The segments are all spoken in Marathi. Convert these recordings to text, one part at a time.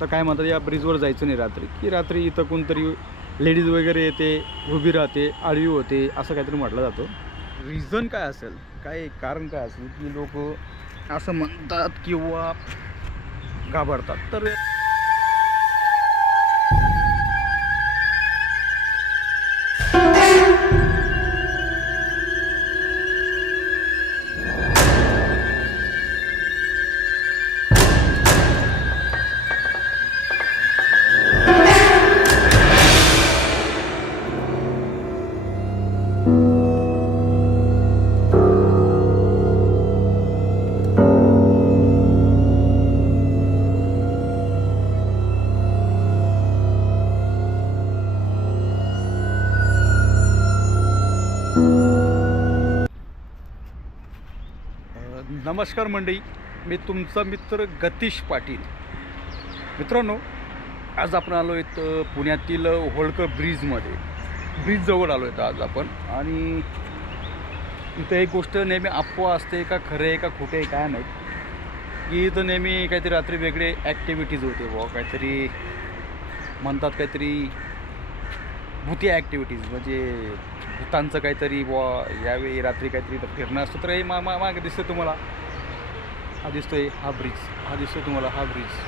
तर काय म्हणतात या ब्रिजवर जायचं नाही रात्री. की रात्री इथं कोणतरी लेडीज वगैरे येते उभी राहते आळवी होते असं काहीतरी म्हटलं जातं. रिझन काय असेल? काय कारण काय असेल? की लोक असं म्हणतात किंवा घाबरतात. तर नमस्कार मंडळी मी तुमचा मित्र गतीश पाटील. मित्रांनो आज आपण आलो आहेत पुण्यातील होळकर ब्रिजमध्ये. ब्रिजजवळ आलो आहेत आज आपण. आणि इथं एक गोष्ट नेहमी अफवा असते का खरं आहे का खोटं आहे काय नाही. की इथं नेहमी काहीतरी रात्री वेगळे ॲक्टिव्हिटीज होते बुवा. काहीतरी म्हणतात काहीतरी भूती ॲक्टिव्हिटीज म्हणजे भूतांचं काहीतरी बुवा. यावेळी रात्री काहीतरी फिरणं असतं. तर हे मा मा मागे दिसतं तुम्हाला. हा दिसतोय हा ब्रिज. हा दिसतोय तुम्हाला हा ब्रिज.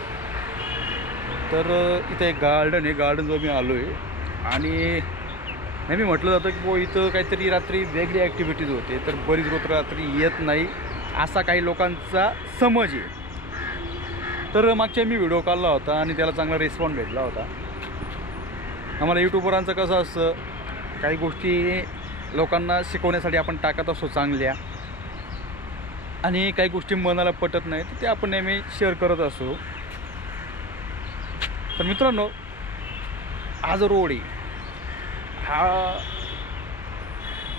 तर इथं एक गार्डन आहे. गार्डनजवळ मी आलो आहे आणि नेहमी म्हटलं जातं की बो इथं काहीतरी रात्री वेगळी ॲक्टिव्हिटीज होते. तर बरीच रोत रात्री येत नाही. असा काही लोकांचा समज आहे. तर मागच्या मी व्हिडिओ काढला होता आणि त्याला चांगला रिस्पॉन्स भेटला होता. आम्हाला यूट्यूबरांचं कसं असतं काही गोष्टी लोकांना शिकवण्यासाठी आपण टाकत असतो चांगल्या. आणि काही गोष्टी मनाला पटत नाही तर ते आपण नेहमी शेअर करत असू. तर मित्रांनो हा जो रोड आहे हा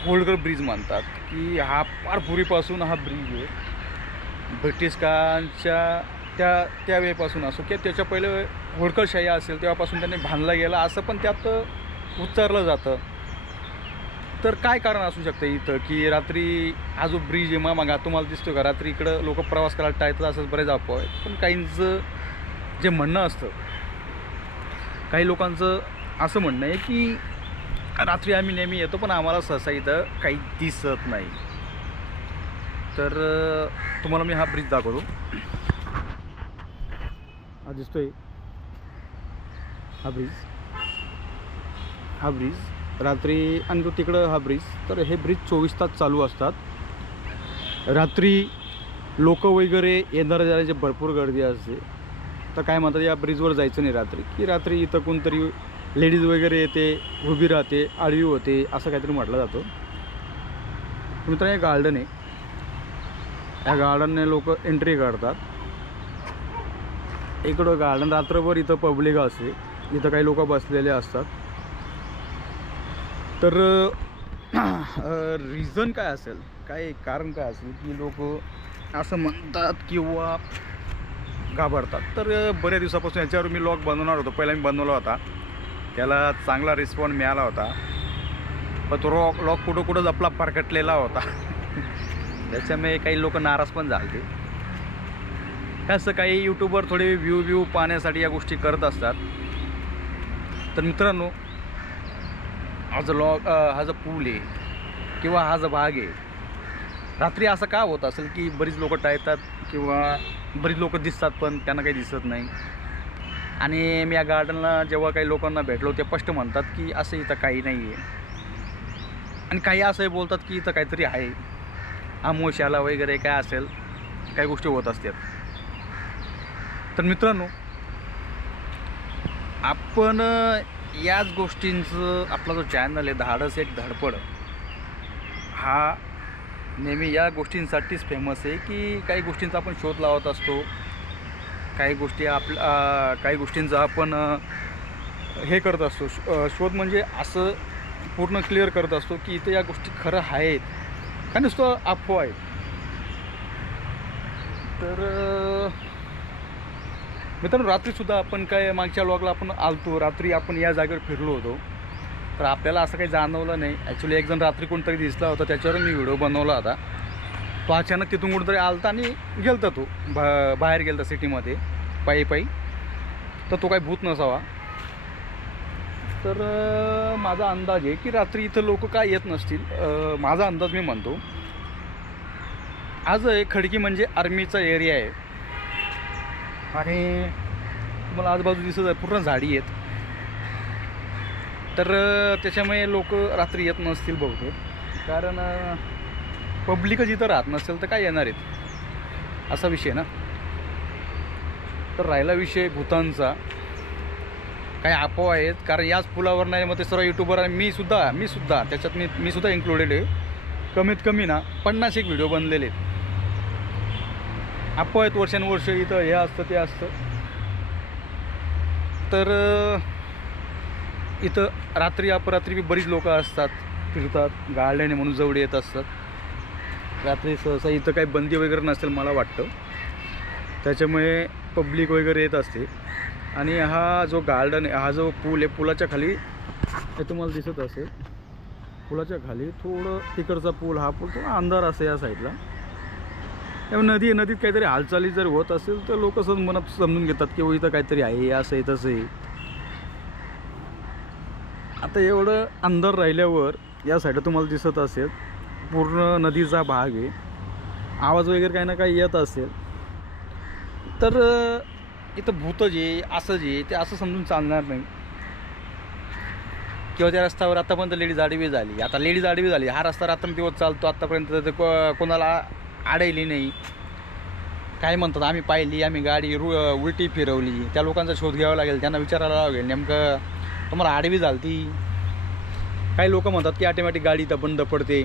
होळकर ब्रिज मानतात की हा फार पूर्वीपासून हा ब्रिज आहे. ब्रिटिश काळांच्या त्या त्यावेळेपासून असो किंवा त्याच्या पहिले होळकरशाही असेल तेव्हापासून त्यांनी बांधला गेला असं पण त्यात उच्चारलं जातं. तर काय कारण असू शकतं इथं? की रात्री हा जो ब्रिज आहे मग मागा तुम्हाला दिसतो का? रात्री इकडं लोक प्रवास करायला टाळतात असं बरेच अफवा आहेत. पण काहींचं जे म्हणणं असतं काही लोकांचं असं म्हणणं आहे की रात्री आम्ही नेहमी येतो पण आम्हाला सहसा इथं काही दिसत नाही. तर तुम्हाला मी हा ब्रिज दाखवतो. हा दिसतोय. हा ब्रिज हा ब्रिज रात्री आणि तो तिकडं हा ब्रिज तर हे ब्रिज चोवीस तास चालू असतात. रात्री लोक वगैरे येणाऱ्या जाण्याची भरपूर गर्दी असते. तर काय म्हणतात या ब्रिजवर जायचं नाही रात्री. की रात्री इथं कोणतरी लेडीज वगैरे येते उभी राहते आळवी होते असं काहीतरी म्हटलं जातं. मित्र हे गार्डन आहे. या गार्डनने लोक एंट्री काढतात. इकडं गार्डन रात्रभर इथं पब्लिक असते. इथं काही लोक बसलेले असतात. तर रिझन काय असेल? काय कारण काय असेल की लोक असं म्हणतात किंवा घाबरतात? तर बऱ्याच दिवसापासून याच्यावर मी लॉग बनवणार होतो. पहिला मी बनवला होता. त्याला चांगला रिस्पॉन्स मिळाला होता. पण तो रॉक लॉक कुठं कुठंच आपला फरकटलेला होता. त्याच्यामुळे काही लोक नाराज पण झाले असं काही यूट्यूबवर थोडे व्ह्यू व्ह्यू पाहण्यासाठी या गोष्टी करत असतात. तर मित्रांनो हा जो लॉग हा जो पूल आहे किंवा हा जो भाग आहे रात्री असं का होत असेल की बरीच लोक टाळतात किंवा बरीच लोक दिसतात पण त्यांना काही दिसत नाही? आणि मी या गार्डनला जेव्हा काही लोकांना भेटलो ते स्पष्ट म्हणतात की असं इथं काही नाही आहे. आणि काही असंही बोलतात की इथं काहीतरी आहे. आमोशाला वगैरे काय असेल काही गोष्टी होत असतात. तर मित्रांनो आपण याच गोष्टींचं आपला जो चॅनल आहे धाडस एक धडपड हा नेहमी या गोष्टींसाठीच फेमस आहे की काही गोष्टींचा आपण शोध लावत असतो. काही गोष्टी आपल्या काही गोष्टींचा आपण हे करत असतो. शोध म्हणजे असं पूर्ण क्लिअर करत असतो की इथे या गोष्टी खरं आहेत. का नुसतं अफवा आहे तर मित्रांनो रात्रीसुद्धा आपण काय मागच्या लॉगला आपण आलतो. रात्री आपण या जागेवर फिरलो होतो. तर आपल्याला असं काही जाणवलं नाही. ॲक्च्युली एक जण रात्री कोणतरी दिसला होता त्याच्यावर मी व्हिडिओ बनवला होता. तो अचानक तिथून कुठंतरी आलता आणि गेलता तो. बा बाहेर गेलता सिटीमध्ये पायी पायी. तर तो काही भूत नसावा. तर माझा अंदाज आहे की रात्री इथं लोक काय येत नसतील. माझा अंदाज मी म्हणतो. आज खडकी म्हणजे आर्मीचा एरिया आहे. आणि तुम्हाला आजूबाजू दिसत आहे पूर्ण झाडी आहेत. तर त्याच्यामुळे लोक रात्री येत नसतील बहुतेक. कारण पब्लिकच इथं राहत नसेल तर काय येणार आहेत? असा विषय ना? तर राहिला विषय भूतांचा. काही आपो आहेत. कारण याच पुलावर नाही मग ते सर्व युट्यूबर आणि मी सुद्धा मी सुद्धा त्याच्यात मी मी सुद्धा इन्क्लुडेड आहे. कमीत कमी ना पन्नास एक व्हिडिओ बनलेले आहेत. आहेत वर्षानुवर्ष इथं हे असतं ते असतं. तर इथं रात्री अपरात्री बी बरीच लोक असतात फिरतात गार्डन म्हणून जवळ येत असतात. रात्री सहसा इथं काही बंदी वगैरे नसेल मला वाटतं. त्याच्यामुळे पब्लिक वगैरे येत असते. आणि हा जो गार्डन आहे हा जो पूल आहे पुलाच्या खाली हे तुम्हाला दिसत असेल. पुलाच्या खाली थोडं तिकडचा पूल हा पूल थोडा अंधार असे या साईडला. त्यामुळे नदी आहे नदीत काहीतरी हालचाली जर होत असेल तर लोक सम मनात समजून घेतात की हो, इथं काहीतरी आहे असं आहे तसं आहे. आता एवढं अंदर राहिल्यावर या साईडला तुम्हाला दिसत असेल पूर्ण नदीचा भाग आहे. आवाज वगैरे काही ना काही येत असेल. तर इथं भूत जे असं जे ते असं समजून चालणार नाही. किंवा त्या रस्त्यावर आतापर्यंत लेडीज आडवी झाली. आता लेडीज आडवी झाली. हा रस्ता रात्रंदिवस चालतो. आत्तापर्यंत ते कोणाला आडयली नाही. काय म्हणतात आम्ही पाहिली आम्ही गाडी रु उलटी फिरवली. त्या लोकांचा शोध घ्यावा लागेल त्यांना विचारायला लागेल. नेमकं तुम्हाला आडवी झाली ती काही लोक म्हणतात की ऑटोमॅटिक गाडी तर बंद पडते.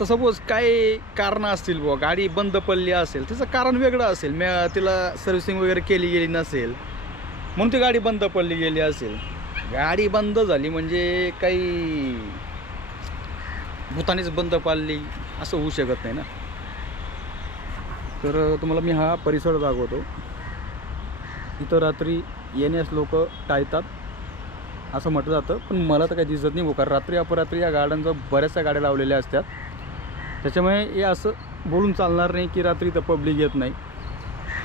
तर सपोज काय कारणं असतील बुवा. गाडी बंद पडली असेल त्याचं कारण वेगळं असेल. मी तिला सर्व्हिसिंग वगैरे केली गेली नसेल म्हणून ती गाडी बंद पडली गेली असेल. गाडी बंद झाली म्हणजे काही भूतानीच बंद पाडली. असं होऊ शकत नाही ना. तर तुम्हाला मी हा परिसर दाखवतो. इथं रात्री येण्यास लोक टाळतात. असं म्हटलं जातं पण मला तर काही दिसत नाही हो कारण रात्री अपरात्री या गार्डनचं बऱ्याचशा गाड्या लावलेल्या असतात. त्याच्यामुळे हे असं बोलून चालणार नाही की रात्री तर पब्लिक येत नाही.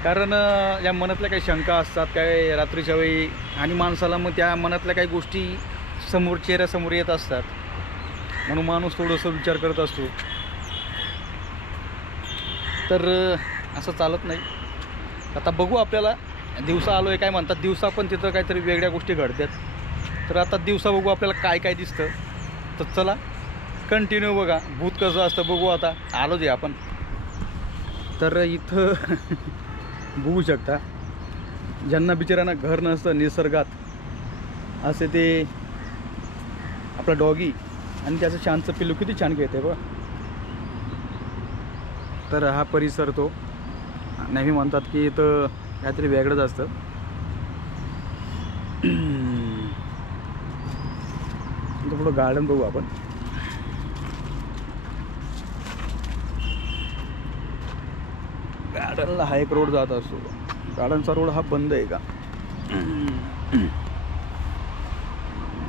कारण या मनातल्या काही शंका असतात काय रात्रीच्या वेळी आणि माणसाला मग त्या मनातल्या काही गोष्टी समोर चेहऱ्यासमोर येत असतात. म्हणून माणूस थोडंसं विचार करत असतो. तर असं चालत नाही. आता बघू आपल्याला दिवसा आलो आहे काय म्हणतात दिवसा पण तिथं काहीतरी वेगळ्या गोष्टी घडतात. तर आता दिवसा बघू आपल्याला काय काय दिसतं. तर चला कंटिन्यू बघा भूत कसं असतं बघू आता. आलो दे आपण. तर इथं बघू शकता. ज्यांना बिचाऱ्यांना घर नसतं निसर्गात असे ते आपला डॉगी आणि त्याचं शांतचं पिल्लू किती छान घेते बघा. तर हा परिसर तो. नेहमी म्हणतात की इथं काहीतरी वेगळंच असतं. थोडं गार्डन बघू आपण. गार्डनला हा एक रोड जात असतो. गार्डनचा रोड हा बंद आहे का?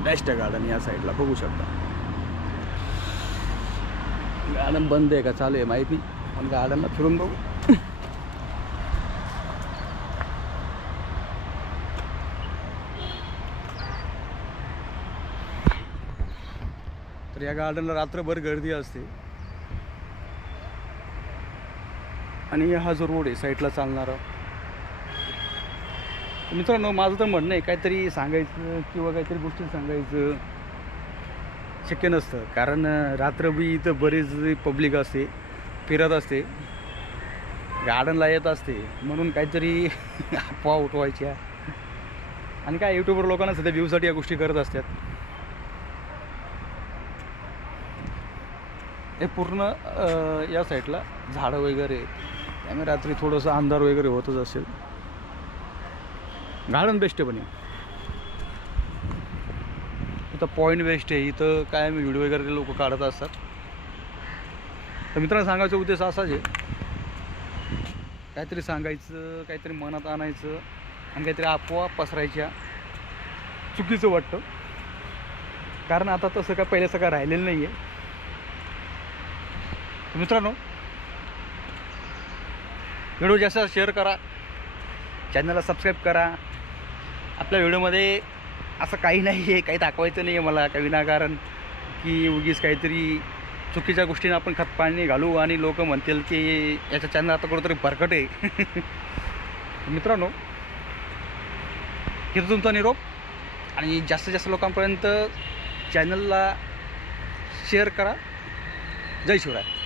बेस्ट आहे गार्डन या साईडला बघू शकता. गार्डन बंद आहे का? चालू आहे. माहिती पण गार्डनला फिरून बघू. तर या गार्डनला रात्रभर गर्दी असते. आणि हा जो रोड आहे साईडला चालणारा. मित्रांनो माझं तर म्हणणं आहे काहीतरी सांगायचं किंवा काहीतरी गोष्टी सांगायचं शक्य नसतं. कारण अं, रात्रबी इथं बरेच पब्लिक असते. फिरत असते. गार्डनला येत असते. म्हणून काहीतरी अफवा उठवायच्या. आणि काय यूट्यूबवर लोकांना सध्या व्ह्यूसाठी या गोष्टी करत असतात. हे पूर्ण या साईडला झाडं वगैरे त्यामुळे रात्री थोडंसं अंधार वगैरे होतच असेल. गार्डन बेस्ट आहे पण इथं पॉईंट बेस्ट आहे. इथं काय मी व्हिडिओ वगैरे लोक काढत असतात. तर मित्रांनो सांगायचा उद्देश असाच आहे. काहीतरी सांगायचं काहीतरी मनात आणायचं आणि काहीतरी अफवा पसरायच्या. चुकीचं वाटतं. कारण आता तसं काय पहिल्याचं काय राहिलेलं नाही आहे मित्रांनो व्हिडिओ जास्त शेअर करा. चॅनलला सबस्क्राईब करा. आपल्या व्हिडिओमध्ये असं काही नाही आहे काही दाखवायचं नाही आहे मला काही विनाकारण की उगीच काहीतरी चुकीच्या गोष्टींना आपण खतपाणी घालू आणि लोक म्हणतील की याचं चॅनल आता कुठंतरी भरकट आहे. मित्रांनो किती तुमचा निरोप. आणि जास्तीत जास्त लोकांपर्यंत चॅनलला शेअर करा. जय शिवराय.